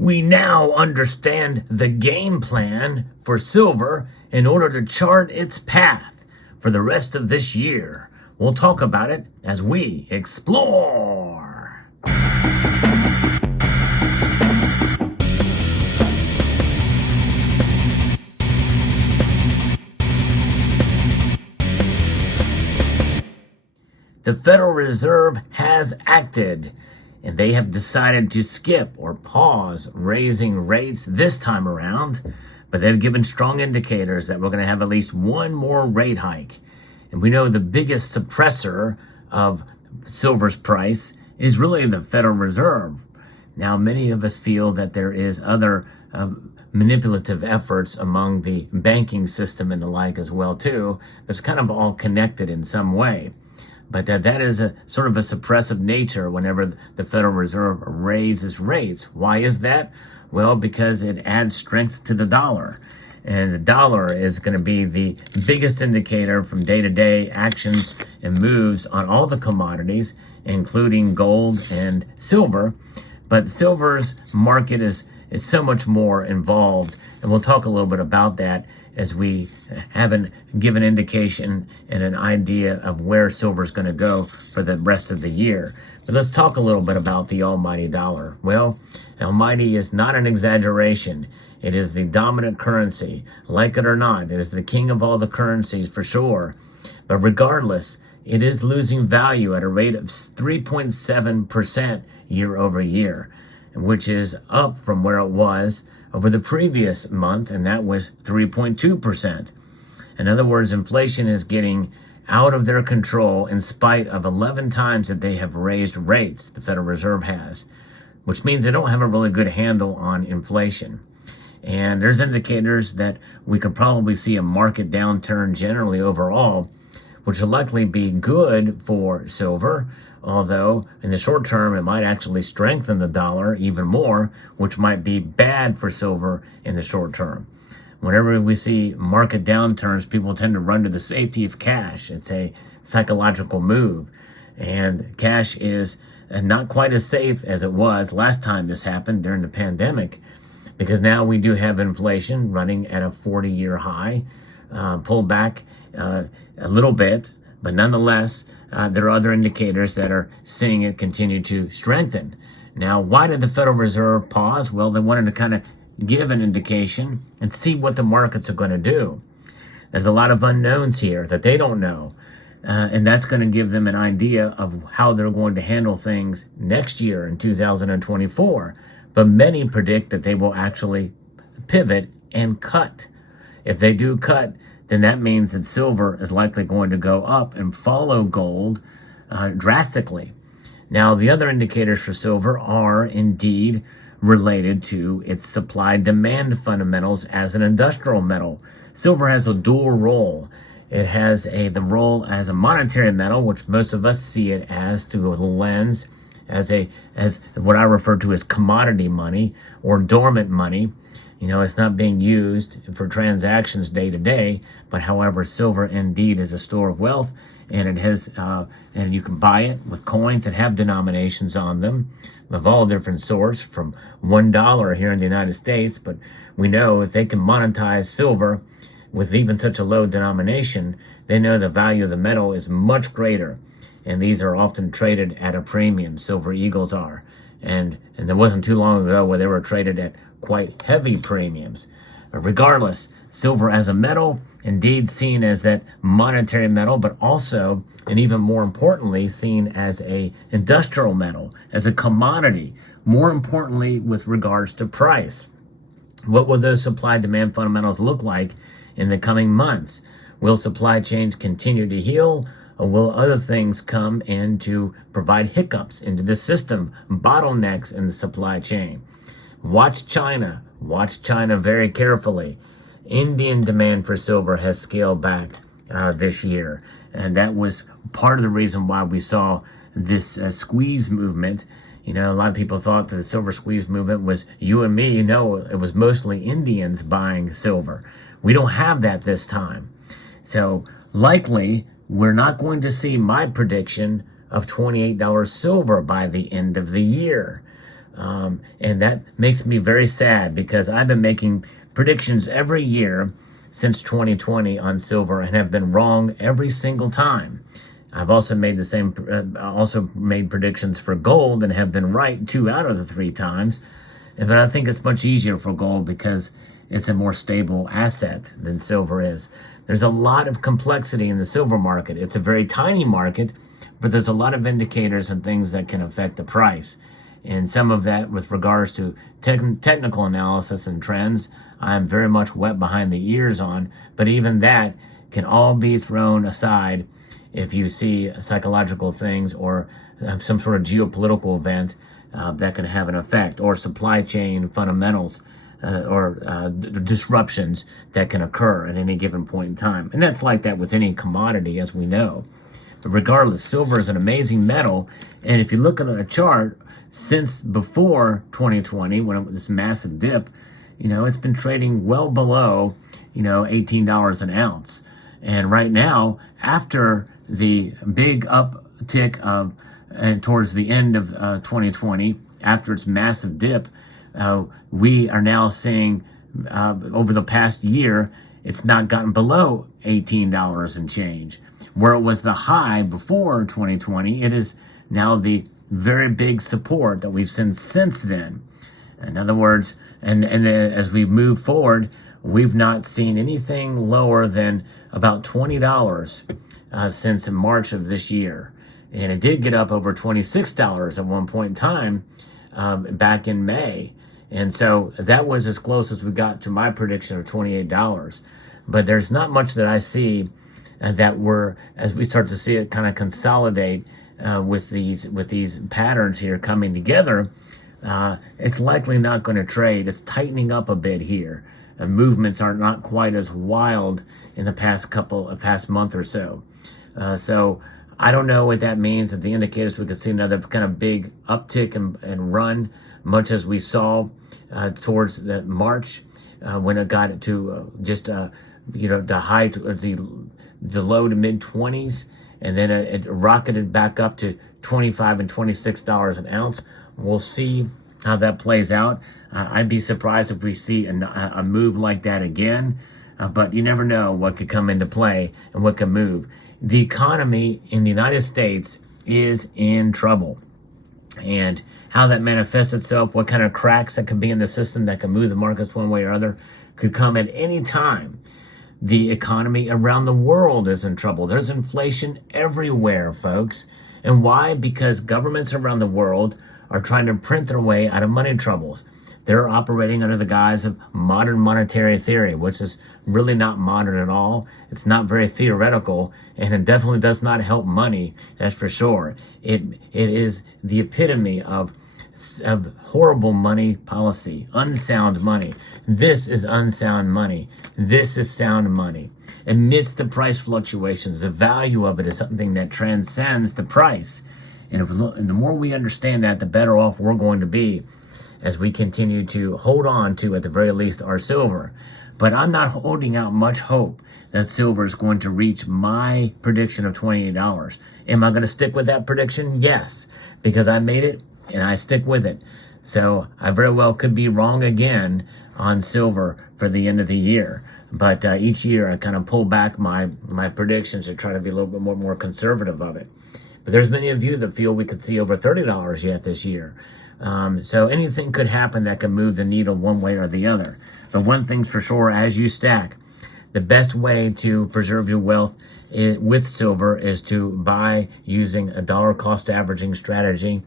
We now understand the game plan for silver in order to chart its path for the rest of this year. We'll talk about it as we explore. The Federal Reserve has acted, and they have decided to skip or pause raising rates this time around, but they've given strong indicators that we're going to have at least one more rate hike. And we know the biggest suppressor of silver's price is really the Federal Reserve. Now, many of us feel that there is other manipulative efforts among the banking system and the like as well too, but it's kind of all connected in some way. But that is a sort of a suppressive nature whenever the Federal Reserve raises rates. Why is that? Well, because it adds strength to the dollar. And the dollar is going to be the biggest indicator from day-to-day actions and moves on all the commodities, including gold and silver. But silver's market is so much more involved. And we'll talk a little bit about that as we haven't given indication and an idea of where silver is going to go for the rest of the year. But let's talk a little bit about the almighty dollar. Well, almighty is not an exaggeration. It is the dominant currency. Like it or not, it is the king of all the currencies for sure. But regardless, it is losing value at a rate of 3.7% year over year, which is up from where it was over the previous month, and that was 3.2%. In other words, inflation is getting out of their control in spite of 11 times that they have raised rates, the Federal Reserve has, which means they don't have a really good handle on inflation. And there's indicators that we could probably see a market downturn generally overall, which will likely be good for silver, although in the short term it might actually strengthen the dollar even more, which might be bad for silver in the short term. Whenever we see market downturns, people tend to run to the safety of cash. It's a psychological move, and cash is not quite as safe as it was last time this happened during the pandemic, because now we do have inflation running at a 40-year high, pulled back a little bit, but nonetheless, there are other indicators that are seeing it continue to strengthen. Now, why did the Federal Reserve pause? Well, they wanted to kind of give an indication and see what the markets are going to do. There's a lot of unknowns here that they don't know, and that's going to give them an idea of how they're going to handle things next year in 2024. But many predict that they will actually pivot and cut. If they do cut, then that means that silver is likely going to go up and follow gold drastically. Now, the other indicators for silver are indeed related to its supply-demand fundamentals as an industrial metal. Silver has a dual role. It has the role as a monetary metal, which most of us see it as through the lens as what I refer to as commodity money or dormant money. You know, it's not being used for transactions day to day, but however, silver indeed is a store of wealth, and it has, and you can buy it with coins that have denominations on them of all different sorts, from $1 here in the United States. But we know if they can monetize silver with even such a low denomination, they know the value of the metal is much greater. And these are often traded at a premium. Silver Eagles are. And there wasn't too long ago where they were traded at quite heavy premiums. But regardless, silver as a metal, indeed seen as that monetary metal, but also, and even more importantly, seen as a industrial metal, as a commodity, more importantly with regards to price. What will those supply-demand fundamentals look like in the coming months? Will supply chains continue to heal? Or will other things come in to provide hiccups into the system, bottlenecks in the supply chain? Watch China. Watch China very carefully. Indian demand for silver has scaled back this year. And that was part of the reason why we saw this squeeze movement. You know, a lot of people thought that the silver squeeze movement was you and me. No, it was mostly Indians buying silver. We don't have that this time. So likely, we're not going to see my prediction of $28 silver by the end of the year. And that makes me very sad because I've been making predictions every year since 2020 on silver and have been wrong every single time. I've also made also made predictions for gold and have been right 2 out of the 3 times. But I think it's much easier for gold because it's a more stable asset than silver is. There's a lot of complexity in the silver market. It's a very tiny market, but there's a lot of indicators and things that can affect the price. And some of that with regards to technical analysis and trends, I'm very much wet behind the ears on. But even that can all be thrown aside if you see psychological things or some sort of geopolitical event that can have an effect, or supply chain fundamentals or disruptions that can occur at any given point in time. And that's like that with any commodity, as we know. But regardless, silver is an amazing metal. And if you look at a chart since before 2020, when it was this massive dip, it's been trading well below, $18 an ounce. And right now, after the big uptick of and towards the end of 2020, after its massive dip, we are now seeing over the past year, it's not gotten below $18 and change. Where it was the high before 2020, it is now the very big support that we've seen since then. In other words, and as we move forward, we've not seen anything lower than about $20 since March of this year. And it did get up over $26 at one point in time back in May. And so that was as close as we got to my prediction of $28. But there's not much that I see that as we start to see it kind of consolidate with these patterns here coming together, it's likely not going to trade. It's tightening up a bit here. Movements are not quite as wild in the past month or so. So I don't know what that means. At the indicators, we could see another kind of big uptick and run, much as we saw towards the March when it got to the low to mid 20s, and then it rocketed back up to $25 and $26 an ounce. We'll see how that plays out. I'd be surprised if we see a move like that again, but you never know what could come into play and what can move. The economy in the United States is in trouble, and how that manifests itself, what kind of cracks that could be in the system that can move the markets one way or other, could come at any time. The economy around the world is in trouble. There's inflation everywhere, folks. And why? Because governments around the world are trying to print their way out of money troubles. They're operating under the guise of modern monetary theory, which is really not modern at all. It's not very theoretical, and it definitely does not help money, that's for sure. It is the epitome of horrible money policy, unsound money. This is unsound money. This is sound money. Amidst the price fluctuations, the value of it is something that transcends the price. And the more we understand that, the better off we're going to be as we continue to hold on to, at the very least, our silver. But I'm not holding out much hope that silver is going to reach my prediction of $28. Am I going to stick with that prediction? Yes, because I made it and I stick with it. So I very well could be wrong again on silver for the end of the year. But each year I kind of pull back my predictions to try to be a little bit more conservative of it. But there's many of you that feel we could see over $30 yet this year. So anything could happen that can move the needle one way or the other. But one thing's for sure, as you stack, the best way to preserve your wealth with silver is to buy using a dollar cost averaging strategy.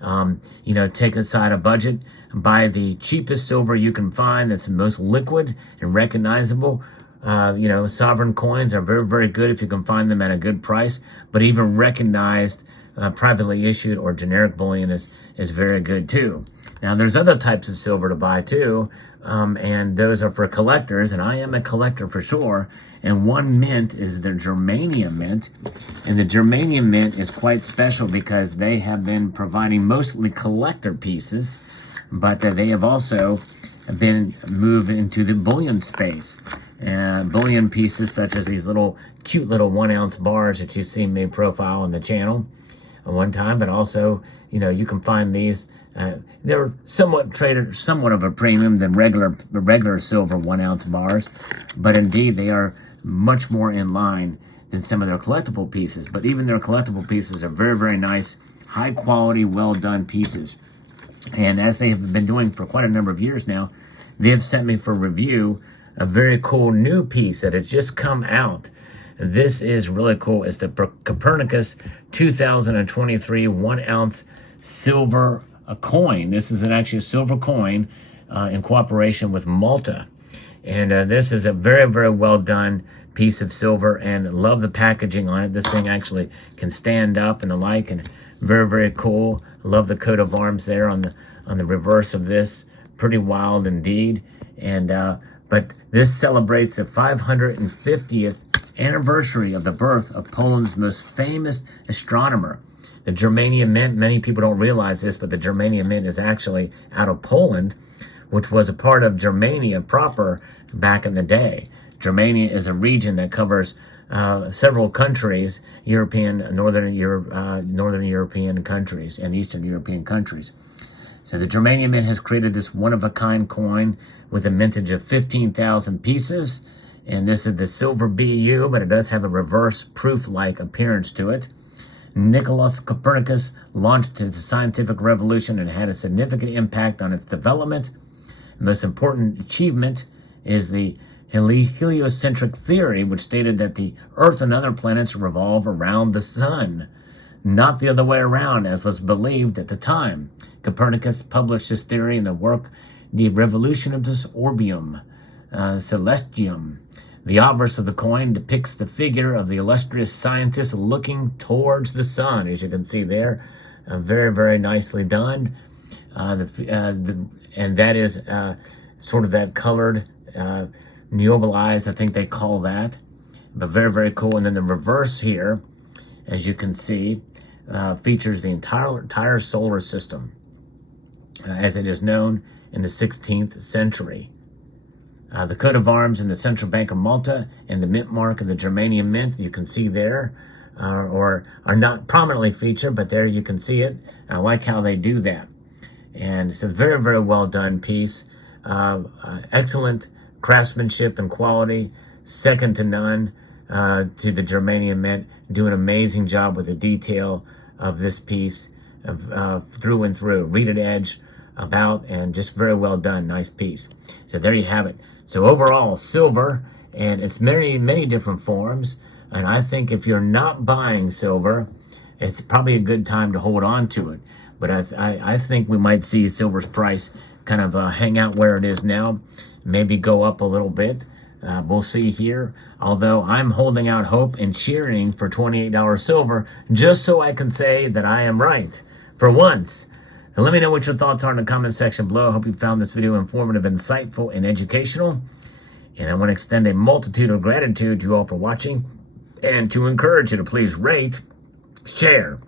Take aside a budget, buy the cheapest silver you can find that's the most liquid and recognizable. Sovereign coins are very, very good if you can find them at a good price, but even recognized privately issued or generic bullion is very good too. Now, there's other types of silver to buy too, and those are for collectors, and I am a collector for sure. And one mint is the Germanium mint, and the Germanium mint is quite special because they have been providing mostly collector pieces, but they have also been moved into the bullion space. Bullion pieces such as these cute little 1 ounce bars that you see me profile on the channel, one time, but also, you can find these. They're somewhat traded, somewhat of a premium than regular silver 1 ounce bars, but indeed they are much more in line than some of their collectible pieces. But even their collectible pieces are very, very nice, high quality, well done pieces. And as they have been doing for quite a number of years now, they have sent me for review a very cool new piece that had just come out. This is really cool. It's the Copernicus 2023 1 ounce silver coin. This is actually a silver coin in cooperation with Malta. And this is a very, very well done piece of silver, and love the packaging on it. This thing actually can stand up and the like, and very, very cool. Love the coat of arms there on the reverse of this. Pretty wild indeed. And but this celebrates the 550th anniversary of the birth of Poland's most famous astronomer. The Germanium Mint, many people don't realize this, but the Germanium Mint is actually out of Poland, which was a part of Germania proper back in the day. Germania is a region that covers several countries, Northern European countries and Eastern European countries. So the Germanium Mint has created this one-of-a-kind coin with a mintage of 15,000 pieces. And this is the silver BU, but it does have a reverse proof-like appearance to it. Nicholas Copernicus launched the scientific revolution and had a significant impact on its development. The most important achievement is the heliocentric theory, which stated that the Earth and other planets revolve around the sun, not the other way around, as was believed at the time. Copernicus published this theory in the work De Revolutionibus Orbium Celestium. The obverse of the coin depicts the figure of the illustrious scientist looking towards the sun, as you can see there. Very, very nicely done. And that is sort of that colored neobalized, I think they call that. But very, very cool. And then the reverse here, as you can see, features the entire solar system as it is known in the 16th century. The coat of arms in the Central Bank of Malta and the mint mark of the Germanium Mint, you can see there, or are not prominently featured, but there you can see it. I like how they do that. And it's a very, very well done piece. Excellent craftsmanship and quality, second to none to the Germanium Mint. Do an amazing job with the detail of this piece through and through. Reeded edge about, and just very well done. Nice piece. So there you have it. So overall, silver, and it's many different forms. And I think if you're not buying silver, it's probably a good time to hold on to it. But I think we might see silver's price kind of hang out where it is now, maybe go up a little bit. We'll see here. Although I'm holding out hope and cheering for $28 silver, just so I can say that I am right for once. So let me know what your thoughts are in the comment section below. I hope you found this video informative, insightful, and educational. And I want to extend a multitude of gratitude to you all for watching, and to encourage you to please rate, share,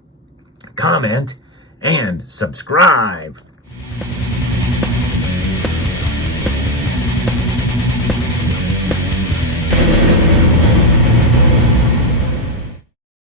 comment, and subscribe.